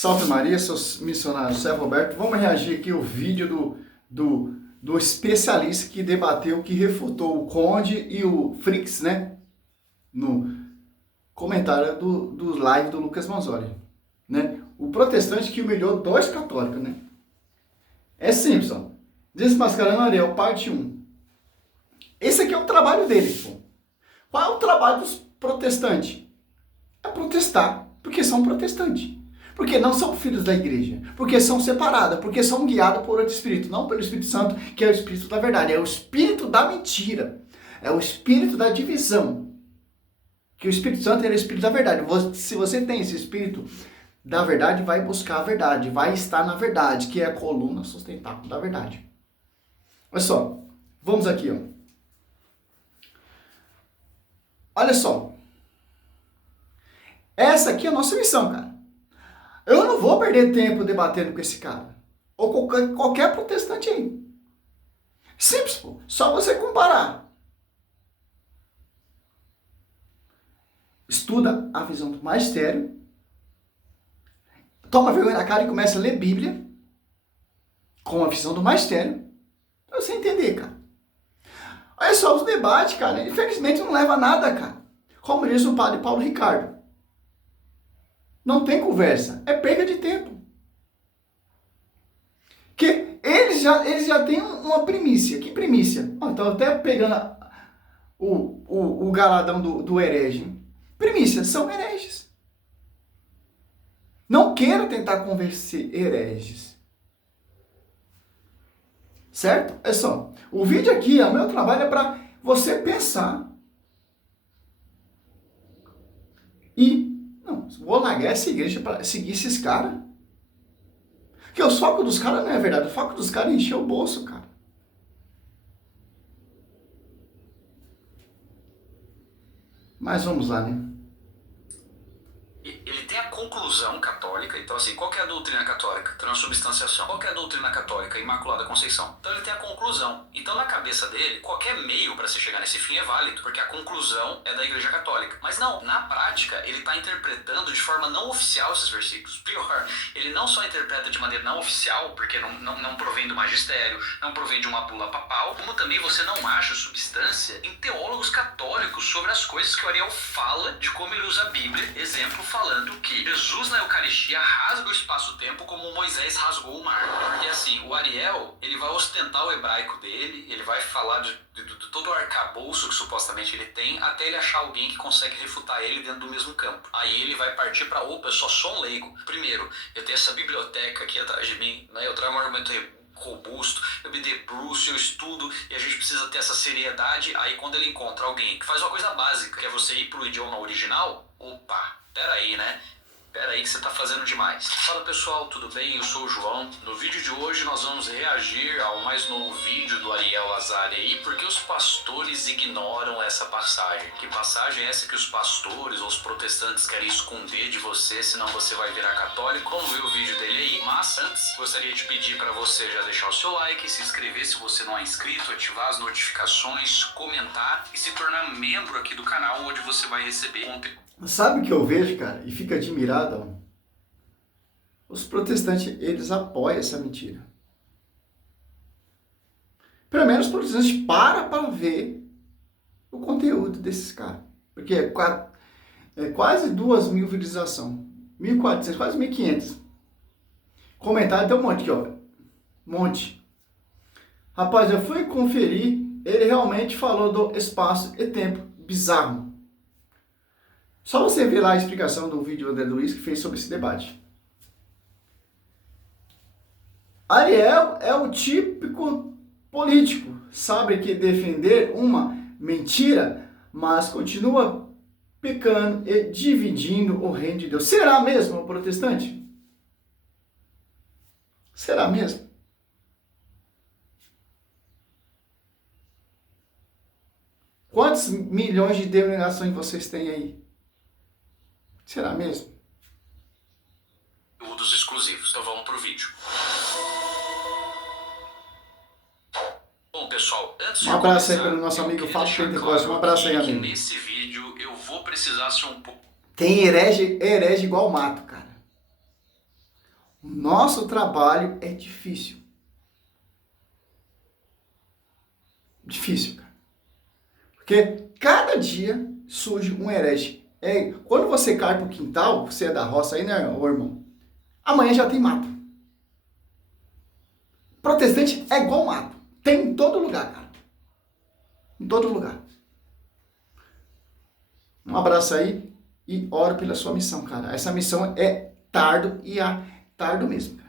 Salve Maria, seus missionários, Zé Roberto. Vamos reagir aqui ao vídeo do especialista que debateu, que refutou o Conde e o Frix, né? No comentário do live do Lucas Manzoli, né? O protestante que humilhou dois católicos, né? É simples, ó. Desmascarando Ariel, parte 1. Esse aqui é o trabalho deles, pô. Qual é o trabalho dos protestantes? É protestar, porque são protestantes. Porque não são filhos da igreja. Porque são separados. Porque são guiados por outro espírito. Não pelo Espírito Santo, que é o espírito da verdade. É o espírito da mentira. É o espírito da divisão. Que o Espírito Santo é o espírito da verdade. Se você tem esse espírito da verdade, vai buscar a verdade. Vai estar na verdade, que é a coluna sustentável da verdade. Olha só. Vamos aqui, ó. Olha só. Essa aqui é a nossa missão, cara. Eu não vou perder tempo debatendo com esse cara. Ou qualquer protestante aí. Simples, pô. Só você comparar. Estuda a visão do magistério. Toma vergonha na cara e começa a ler Bíblia. Com a visão do magistério. Pra você entender, cara. Olha só, os debates, cara, infelizmente não leva a nada, cara. Como diz o padre Paulo Ricardo. Não tem conversa. É perda de tempo. Que eles já têm uma primícia. Que primícia? Estou até pegando o galadão do herege. Primícia, são hereges. Não queira tentar convencer hereges. Certo? É só. O vídeo aqui, o meu trabalho é para você pensar. E, não, vou largar essa igreja para seguir esses caras. Porque o foco dos caras não é verdade. O foco dos caras é encher o bolso, cara. Mas vamos lá, né? Ele tem a conclusão católica, então assim, qual que é a doutrina católica? Transubstanciação. Qual que é a doutrina católica? Imaculada Conceição. Então ele tem a conclusão. Então na cabeça dele, qualquer meio para se chegar nesse fim é válido, porque a conclusão é da Igreja Católica. Mas não, na prática, ele está interpretando de forma não oficial esses versículos. Pior, ele não só interpreta de maneira não oficial, porque não provém do magistério, não provém de uma bula papal, como também você não acha substância em teólogos católicos sobre as coisas que o Ariel fala de como ele usa a Bíblia. Exemplo, falando que Jesus na Eucaristia rasga o espaço-tempo como Moisés rasgou o mar. Porque assim, o Ariel, ele vai ostentar o hebraico dele, ele vai falar de todo o arcabouço que supostamente ele tem, até ele achar alguém que consegue refutar ele dentro do mesmo campo. Aí ele vai partir para, opa, eu só sou um leigo. Primeiro, eu tenho essa biblioteca aqui atrás de mim, né? Eu trago um argumento robusto, eu me debruço, eu estudo, e a gente precisa ter essa seriedade. Aí quando ele encontra alguém que faz uma coisa básica, que é você ir pro idioma original, opa, peraí, né? Peraí que você tá fazendo demais. Fala pessoal, tudo bem? Eu sou o João. No vídeo de hoje nós vamos reagir ao mais novo vídeo do Ariel Azari aí, porque os pastores ignoram essa passagem. Que passagem é essa que os pastores ou os protestantes querem esconder de você, senão você vai virar católico? Vamos ver o vídeo dele aí. Mas antes, gostaria de pedir para você já deixar o seu like, se inscrever se você não é inscrito, ativar as notificações, comentar e se tornar membro aqui do canal, onde você vai receber conteúdo. Sabe o que eu vejo, cara? E fico admirado, ó. Os protestantes, eles apoiam essa mentira. Pelo menos os protestantes param ver o conteúdo desses caras. Porque é quase 2.000 visualizações. 1.400, quase 1.500. Comentário tem um monte aqui, ó. Monte. Rapaz, eu fui conferir, ele realmente falou do espaço e tempo. Bizarro. Só você ver lá a explicação do vídeo do André Luiz que fez sobre esse debate. Ariel é o típico político, sabe que defender uma mentira, mas continua pecando e dividindo o reino de Deus. Será mesmo, protestante? Será mesmo? Quantos milhões de denominações vocês têm aí? Será mesmo? Conteúdos exclusivos. Então vamos pro vídeo. Bom, pessoal, antes de Um abraço aí começar, pelo nosso amigo Fábio Pentecoste. Um claro abraço aí, que amigo. nesse vídeo eu vou precisar ser um pouco... Tem herege igual mato, cara. O nosso trabalho é difícil. Difícil, cara. Porque cada dia surge um herege. Quando você cai pro quintal, você é da roça aí, né, ô irmão? Amanhã já tem mato. Protestante é igual mato. Tem em todo lugar, cara. Em todo lugar. Um abraço aí e oro pela sua missão, cara. Essa missão é tardo e tardo mesmo, cara.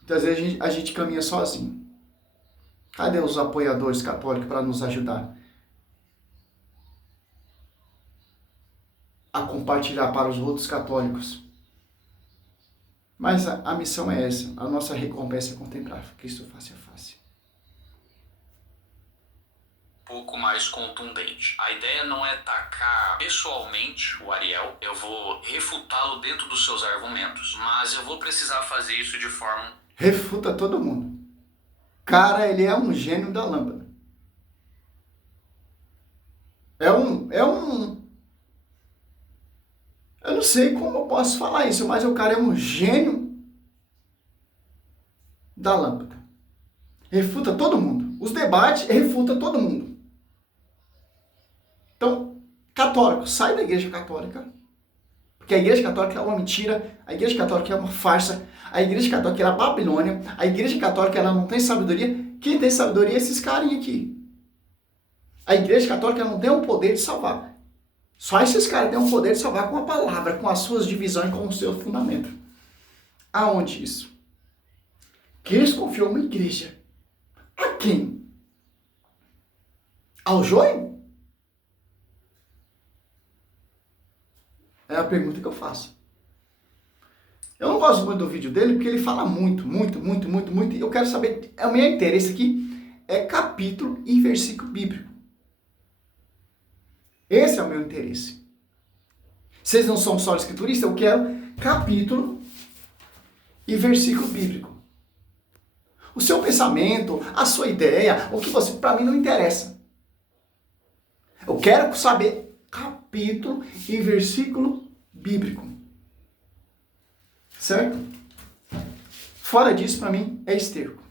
Muitas vezes a gente caminha sozinho. Cadê os apoiadores católicos para nos ajudar a compartilhar para os outros católicos? Mas a missão é essa. A nossa recompensa é contemplar Cristo face a face. Pouco mais contundente. A ideia não é atacar pessoalmente o Ariel, eu vou refutá-lo dentro dos seus argumentos, mas eu vou precisar fazer isso de forma... Refuta todo mundo. Cara, ele é um gênio da lâmpada. Eu não sei como eu posso falar isso, mas o cara é um gênio da lâmpada. Refuta todo mundo. Os debates refuta todo mundo. Então, católico, sai da igreja católica. Porque a igreja católica é uma mentira, a igreja católica é uma farsa, a igreja católica é a Babilônia, a igreja católica ela não tem sabedoria. Quem tem sabedoria é esses carinhos aqui. A igreja católica não tem o poder de salvar. Só esses caras têm o poder de salvar com a palavra, com as suas divisões, com o seu fundamento. Aonde isso? Cristo confiou uma igreja. A quem? Ao joio? É a pergunta que eu faço. Eu não gosto muito do vídeo dele, porque ele fala muito. E eu quero saber, o meu interesse aqui é capítulo e versículo bíblico. Esse é o meu interesse. Vocês não são só escrituristas, eu quero capítulo e versículo bíblico. O seu pensamento, a sua ideia, o que você, para mim não interessa. Eu quero saber capítulo e versículo bíblico. Certo? Fora disso, para mim, é esterco.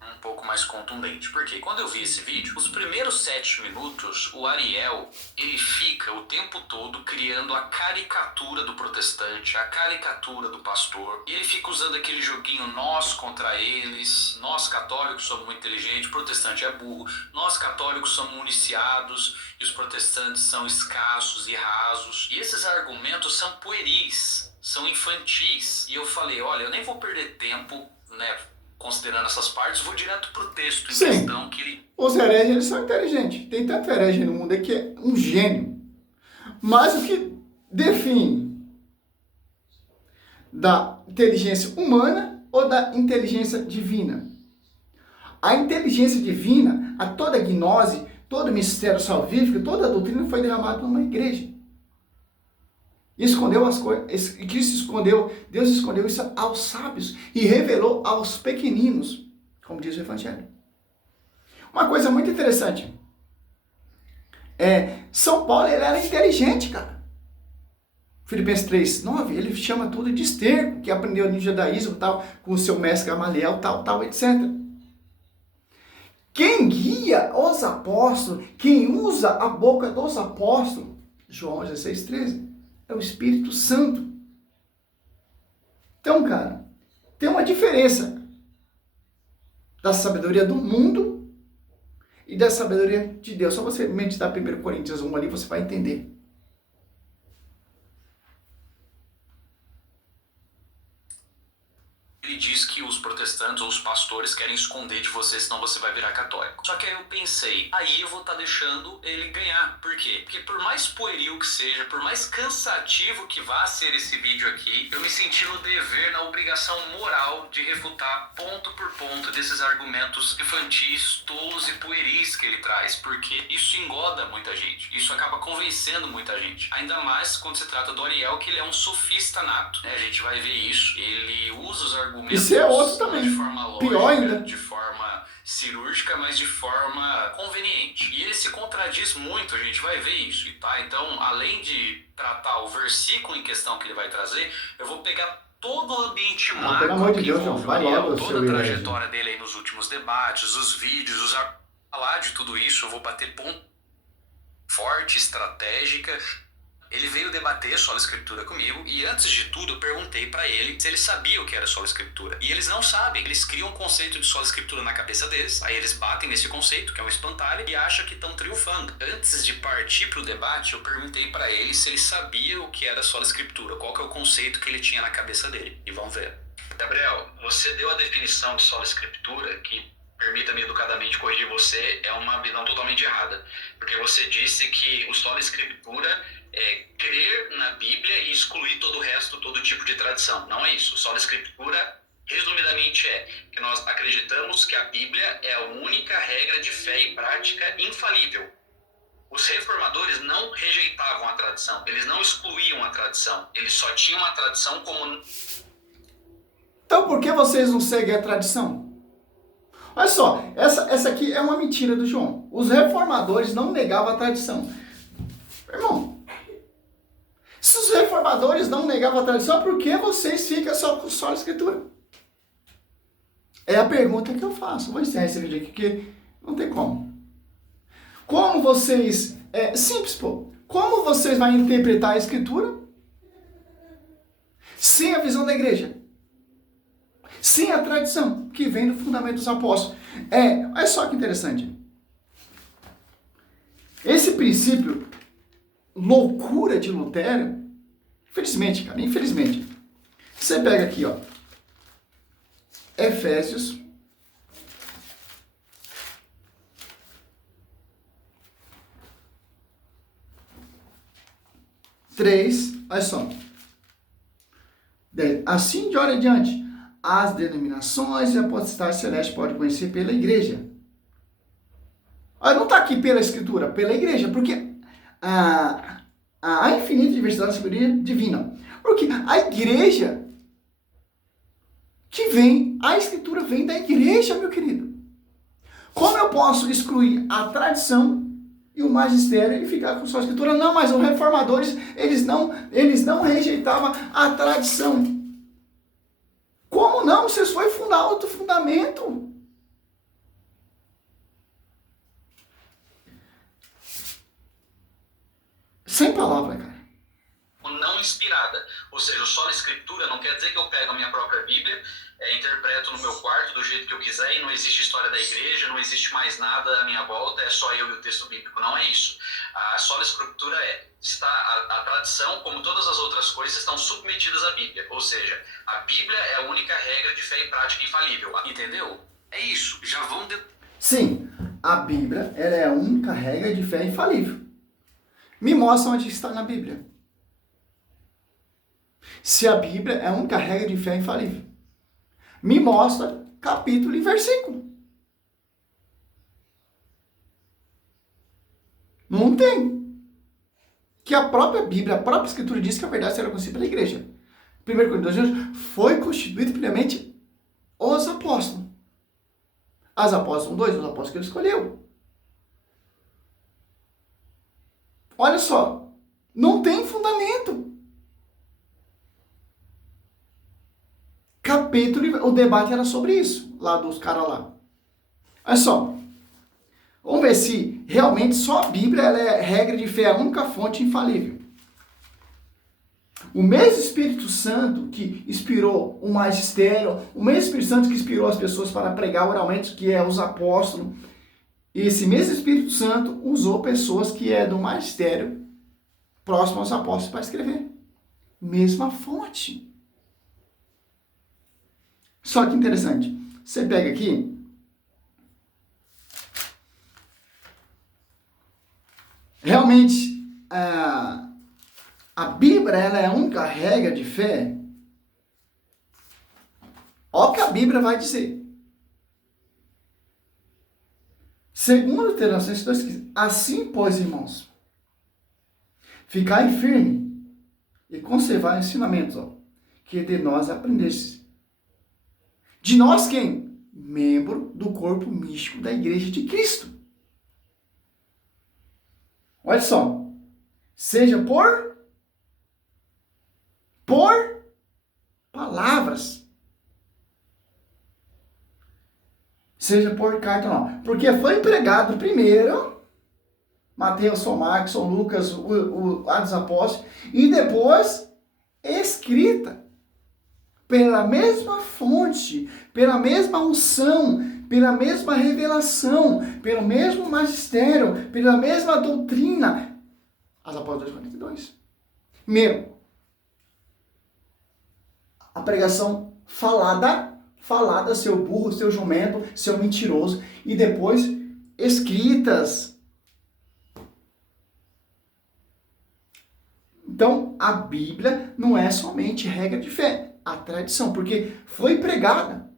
Um pouco mais contundente, porque quando eu vi esse vídeo, os primeiros 7 minutos, o Ariel, ele fica o tempo todo criando a caricatura do protestante, a caricatura do pastor, e ele fica usando aquele joguinho nós contra eles, nós católicos somos muito inteligentes, o protestante é burro, nós católicos somos municiados e os protestantes são escassos e rasos, e esses argumentos são pueris, são infantis, e eu falei, olha, eu nem vou perder tempo, né, considerando essas partes, vou direto pro texto em questão que ele... Os hereges, eles são inteligentes. Tem tanto herege no mundo aí que é um gênio. Mas o que define da inteligência humana ou da inteligência divina? A inteligência divina, a toda a gnose, todo o mistério salvífico, toda a doutrina foi derramada numa igreja. Escondeu as coisas, Cristo escondeu, Deus escondeu isso aos sábios e revelou aos pequeninos, como diz o Evangelho. Uma coisa muito interessante, São Paulo ele era inteligente, cara. Filipenses 3:9, ele chama tudo de esterco, que aprendeu no judaísmo, tal, com o seu mestre Gamaliel, tal, etc. Quem guia os apóstolos, quem usa a boca dos apóstolos, João 16:13, é o Espírito Santo. Então, cara, tem uma diferença da sabedoria do mundo e da sabedoria de Deus. Só você meditar 1 Coríntios 1 ali, você vai entender. Ele diz que os protestantes ou os pastores querem esconder de você, senão você vai virar católico. Só que aí eu pensei, aí eu vou estar deixando ele ganhar. Por quê? Porque por mais pueril que seja, por mais cansativo que vá ser esse vídeo aqui, eu me senti no dever, na obrigação moral de refutar ponto por ponto desses argumentos infantis, tolos e pueris que ele traz, porque isso engoda muita gente. Isso acaba convencendo muita gente. Ainda mais quando se trata do Ariel, que ele é um sofista nato, né? A gente vai ver isso. Ele usa os argumentos Isso é outro também. de forma lógica, Pior ainda. de forma cirúrgica, mas de forma conveniente. E ele se contradiz muito, a gente vai ver isso, tá? Então, além de tratar o versículo em questão que ele vai trazer, eu vou pegar todo o ambiente macro pelo amor de que Deus, João, envolve o vai Ariel, logo, toda seu a herege. trajetória dele aí nos últimos debates, os vídeos, falar de tudo isso, eu vou bater ponto forte, estratégica. Ele veio debater sola escritura comigo e antes de tudo eu perguntei para ele se ele sabia o que era sola escritura. E eles não sabem, eles criam um conceito de sola escritura na cabeça deles, aí eles batem nesse conceito, que é um espantalho, e acham que estão triunfando. Antes de partir pro debate, eu perguntei para ele se ele sabia o que era sola escritura, qual que é o conceito que ele tinha na cabeça dele. E vamos ver. Gabriel, você deu a definição de sola escritura que, permita-me educadamente corrigir você, é uma visão totalmente errada. Porque você disse que o sola escritura é crer na Bíblia e excluir todo o resto, todo tipo de tradição. Não é isso. Sola escritura, resumidamente, é que nós acreditamos que a Bíblia é a única regra de fé e prática infalível. Os reformadores não rejeitavam a tradição, eles não excluíam a tradição, eles só tinham a tradição como... Então por que vocês não seguem a tradição? Olha só, essa aqui é uma mentira do João. Os reformadores não negavam a tradição. Irmão, se os reformadores não negavam a tradição, por que vocês ficam só com sola escritura? É a pergunta que eu faço. Vou encerrar esse vídeo aqui, porque não tem como. Como vocês... simples, pô. Como vocês vão interpretar a escritura sem a visão da igreja? Sem a tradição que vem do fundamento dos apóstolos. Olha só que interessante. Esse princípio, loucura de Lutero, infelizmente, cara, infelizmente. Você pega aqui, ó, Efésios 3, olha só. Assim de hora em diante, as denominações e a potestade celeste podem conhecer pela igreja. Olha, não está aqui pela escritura, pela igreja, porque a infinita diversidade da sabedoria divina. Porque a igreja que vem, a escritura vem da igreja, meu querido. Como eu posso excluir a tradição e o magistério e ficar com só a escritura? Não, mas os reformadores, eles não rejeitavam a tradição. Como não? Vocês foram fundar outro fundamento. Sem palavra, cara. Não inspirada. Ou seja, só a escritura não quer dizer que eu pego a minha própria Bíblia, interpreto no meu quarto do jeito que eu quiser e não existe história da igreja, não existe mais nada à minha volta, é só eu e o texto bíblico. Não é isso. A sola escritura a tradição, como todas as outras coisas, estão submetidas à Bíblia. Ou seja, a Bíblia é a única regra de fé e prática infalível. Entendeu? É isso. Já vão... Sim, a Bíblia ela é a única regra de fé infalível. Me mostra onde está na Bíblia. Se a Bíblia é a única regra de fé infalível. Me mostra capítulo e versículo. Não tem. Que a própria Bíblia, a própria Escritura diz que a verdade será conhecida pela igreja. 1 Coríntios 2 foi constituído primeiramente os apóstolos. As apóstolos são dois, os apóstolos que ele escolheu. Olha só, não tem fundamento. Capítulo, o debate era sobre isso, lá dos caras lá. Olha só, vamos ver se realmente só a Bíblia ela é regra de fé, a única fonte infalível. O mesmo Espírito Santo que inspirou o magistério, o mesmo Espírito Santo que inspirou as pessoas para pregar oralmente, que é os apóstolos, esse mesmo Espírito Santo usou pessoas que é do magistério próximo aos apóstolos para escrever. Mesma fonte. Só que interessante, você pega aqui, realmente, a Bíblia ela é a única regra de fé. Olha o que a Bíblia vai dizer. Segundo Tessalonicenses 2,15, assim, pois, irmãos, ficai firme e conservar ensinamentos, que de nós aprendestes. De nós quem? membro do corpo místico da Igreja de Cristo. Olha só. Seja por palavras. Seja por carta, não. Porque foi pregado primeiro, Mateus, São Marcos, São Lucas, o Atos dos Apóstolos, e depois escrita pela mesma fonte, pela mesma unção, pela mesma revelação, pelo mesmo magistério, pela mesma doutrina. As Apóstolos 2:42. Primeiro, a pregação falada, seu burro, seu jumento, seu mentiroso, e depois escritas. Então, a Bíblia não é somente regra de fé, a tradição, porque foi pregada.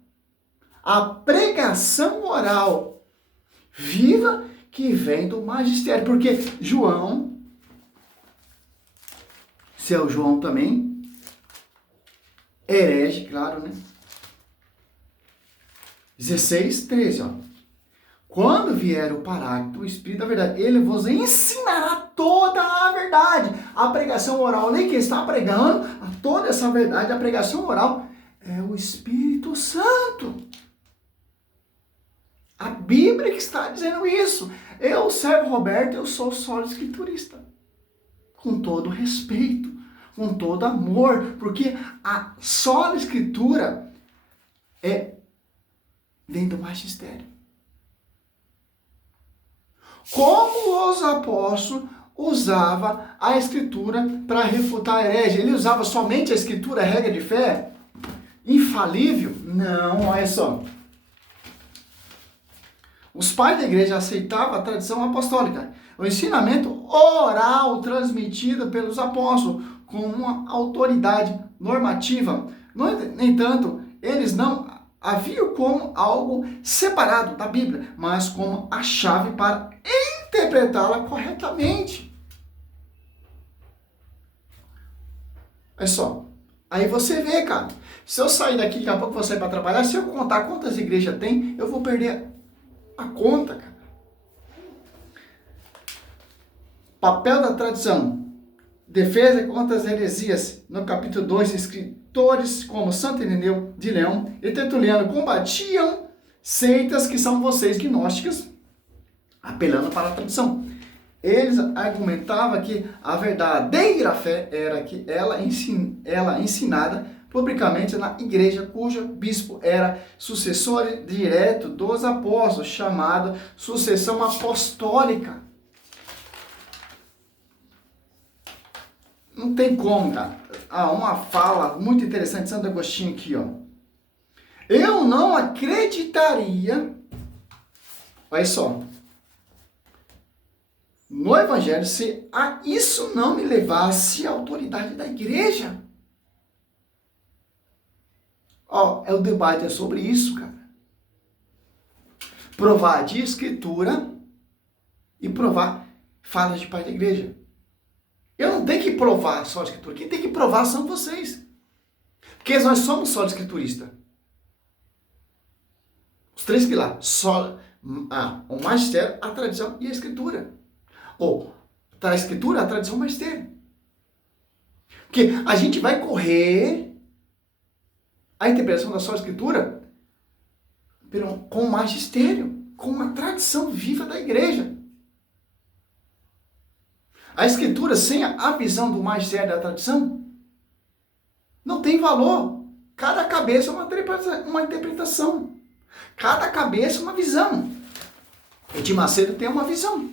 A pregação oral viva que vem do magistério, porque João, seu João também, herege, claro, né? 16:13, ó. Quando vier o Paráclito, o Espírito da Verdade, ele vos ensinará toda a verdade. A pregação oral, nem quem está pregando, toda essa verdade, a pregação oral é o Espírito Santo. A Bíblia que está dizendo isso. Eu, servo Roberto, eu sou sólido escriturista. Com todo respeito, com todo amor, porque a sólida escritura vem do magistério. Como os apóstolos usavam a escritura para refutar a herege? Ele usava somente a escritura, a regra de fé? Infalível? Não, olha só. Os pais da igreja aceitavam a tradição apostólica, o ensinamento oral transmitido pelos apóstolos, com uma autoridade normativa. No entanto, eles não a viam como algo separado da Bíblia, mas como a chave para interpretá-la corretamente. Olha só. Aí você vê, cara. Se eu sair daqui, daqui a pouco você vai para trabalhar, se eu contar quantas igrejas tem, eu vou perder a conta, cara. Papel da tradição. Defesa contra as heresias. No capítulo 2, escritores como Santo Ireneu de Leão e Tertuliano combatiam seitas que são vocês gnósticas, apelando para a tradição. Eles argumentavam que a verdadeira fé era que ela ensinada publicamente na igreja, cujo bispo era sucessor direto dos apóstolos, chamado sucessão apostólica. Não tem como, cara. Uma fala muito interessante de Santo Agostinho aqui, ó. Eu não acreditaria, olha só, no Evangelho se isso não me levasse à autoridade da igreja. Ó, o debate é sobre isso, cara. Provar de escritura e provar falas de pai da igreja. Eu não tenho que provar só a escritura. Quem tem que provar são vocês. Porque nós somos só escrituristas. Os três pilares. O magistério, a tradição e a escritura. Ou a escritura, a tradição e o magistério. Porque a gente vai correr a interpretação da só escritura com o magistério, com a tradição viva da igreja. A escritura sem a visão do magistério da tradição não tem valor. Cada cabeça é uma interpretação. Cada cabeça é uma visão. Edir Macedo tem uma visão.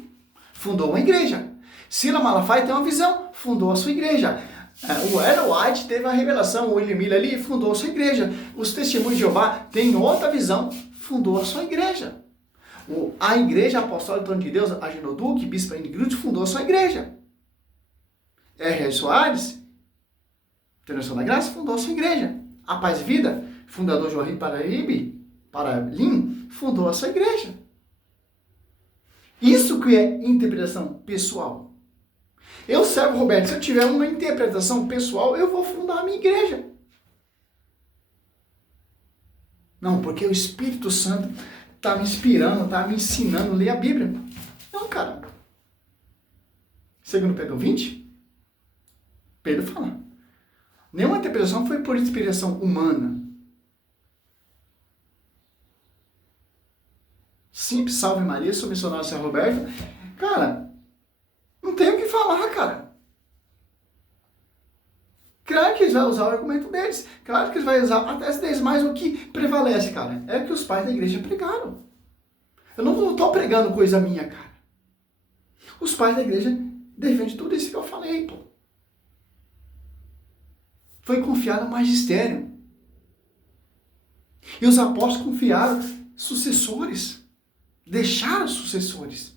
Fundou uma igreja. Silas Malafaia tem uma visão. Fundou a sua igreja. O Ellen White teve a revelação. O William Miller ali fundou a sua igreja. Os Testemunhos de Jeová têm outra visão. Fundou a sua igreja. A Igreja Apostólica do Trono de Deus, a Genoduque, Bispo Ingrid, fundou a sua igreja. R.R. Soares, Internacional da Graça, fundou a sua igreja. A Paz e Vida, fundador Joaquim Paralim, fundou a sua igreja. Isso que é interpretação pessoal. Eu, servo Roberto, se eu tiver uma interpretação pessoal, eu vou fundar a minha igreja. Não, porque o Espírito Santo está me inspirando, está me ensinando a ler a Bíblia. Não, cara. Segundo Pedro 20, Pedro fala. Nenhuma interpretação foi por inspiração humana. Simples, Salve Maria, sou missionário São Roberto. Cara, não tem o que falar, cara. Claro que eles vão usar o argumento deles. Claro que eles vão usar a tese deles, mas o que prevalece, cara, é o que os pais da igreja pregaram. Eu não estou pregando coisa minha, cara. Os pais da igreja defendem tudo isso que eu falei, pô. Foi confiado ao magistério. E os apóstolos confiaram sucessores. Deixaram sucessores.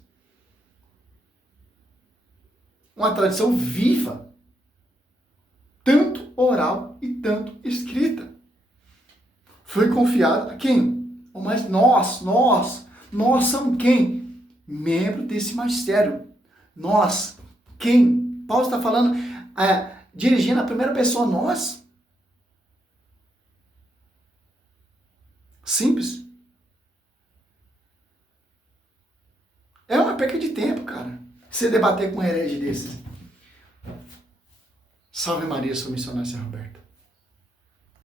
Uma tradição viva. Tanto oral e tanto escrita. Foi confiado a quem? Mas nós somos quem? Membro desse magistério. Nós, quem? Paulo está falando, dirigindo a primeira pessoa, nós. Simples. É uma perca de tempo, cara. Você debater com um herege desses. Salve Maria, sou missionário São Roberto.